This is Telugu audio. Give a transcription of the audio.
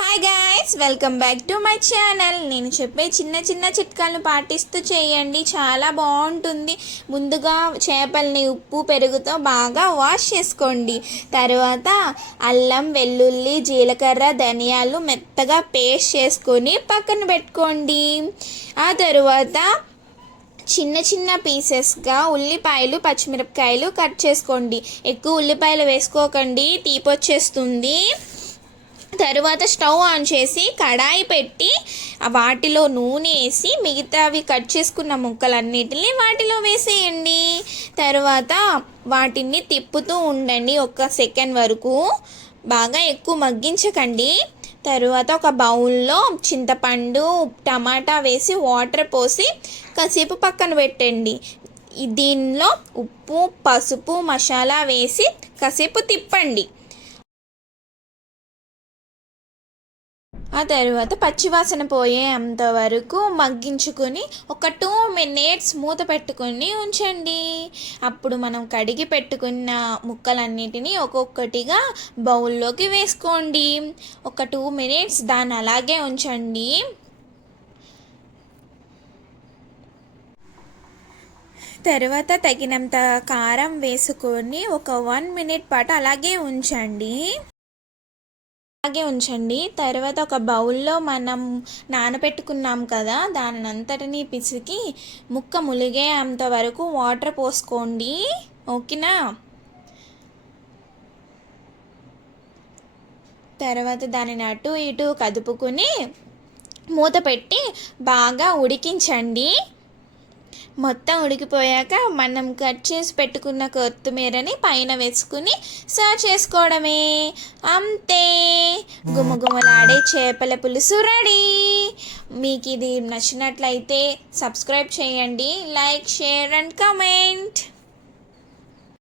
Hi guys, welcome back to my channel. నేను చెప్పే చిన్న చిన్న చిట్కాలను పాటిస్తూ చేయండి, చాలా బాగుంటుంది. ముందుగా చేపల్ని ఉప్పు పెరుగుతో బాగా వాష్ చేసుకోండి. తర్వాత అల్లం, వెల్లుల్లి, జీలకర్ర, ధనియాలు మెత్తగా పేస్ట్ చేసుకొని పక్కన పెట్టుకోండి. ఆ తరువాత చిన్న చిన్న పీసెస్గా ఉల్లిపాయలు, పచ్చిమిరపకాయలు కట్ చేసుకోండి. ఎక్కువ ఉల్లిపాయలు వేసుకోకండి, తీపొచ్చేస్తుంది. తరువాత స్టవ్ ఆన్ చేసి కడాయి పెట్టి వాటిలో నూనె వేసి మిగతావి కట్ చేసుకున్న ముక్కలన్నిటిని వాటిలో వేసేయండి. తర్వాత వాటిని తిప్పుతూ ఉండండి 1 సెకండ్ వరకు, బాగా ఎక్కువ మగ్గించకండి. తరువాత ఒక బౌల్లో చింతపండు, టమాటా వేసి వాటర్ పోసి కాసేపు పక్కన పెట్టండి. దీనిలో ఉప్పు, పసుపు, మసాలా వేసి కాసేపు తిప్పండి. ఆ తర్వాత పచ్చివాసన పోయే అంతవరకు మగ్గించుకొని ఒక 2 మినిట్స్ మూత పెట్టుకొని ఉంచండి. అప్పుడు మనం కడిగి పెట్టుకున్న ముక్కలన్నిటినీ ఒక్కొక్కటిగా బౌల్లోకి వేసుకోండి. ఒక 2 మినిట్స్ దాన్ని అలాగే ఉంచండి. తర్వాత తగినంత కారం వేసుకొని ఒక 1 మినిట్ పాటు అలాగే ఉంచండి. తర్వాత ఒక బౌల్లో మనం నానబెట్టుకున్నాం కదా, దానినంతటిని పిసికి ముక్క ములిగే అంతవరకు వాటర్ పోసుకోండి. ఓకేనా? తర్వాత దానిని అటు ఇటు కదుపుకొని మూత పెట్టి బాగా ఉడికించండి. మొత్తం ఉడికిపోయాక మనం కట్ చేసి పెట్టుకున్న కొత్తిమీరని పైన వేసుకుని సర్వ్ చేసుకోవడమే. అంతే, గుమగుమలాడే చేపల పులుసు రెడీ. మీకు ఇది నచ్చినట్లయితే సబ్స్క్రైబ్ చేయండి, లైక్, షేర్ అండ్ కమెంట్.